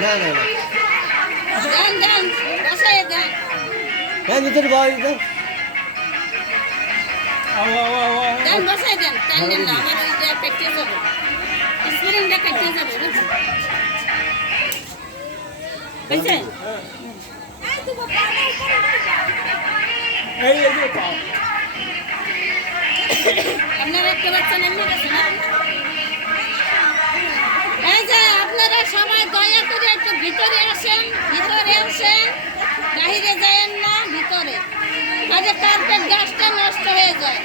না না না দেন দেন বসাই দেন হ্যাঁ ভিতরে বাড়ি দেন দেন বসাই দেন টাইম দেন না আমার ওই যে পেটে যাবে স্প্রিংটা কেটে যাবে বুঝছেন বুঝছেন এই যে পাও আপনারা একটা বাচ্চা নেমে গেছে না এই যে আপনারা সবাই দয়া করে একটু ভিতরে আসেন বাইরে যায়েন না ভিতরে আগে কার্পেট গাছটা নষ্ট হয়ে যায়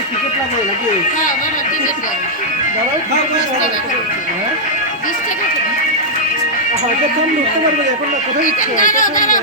টিকিট লাগবে নাকি হ্যাঁ বাবা টিকিট লাগে দাঁড়াও খাবো 20 টাকা করে। 20 টাকা করে। হ্যাঁ এটা কম উঠতে পারবে এখন না কোথায় দাঁড়াও দাঁড়াও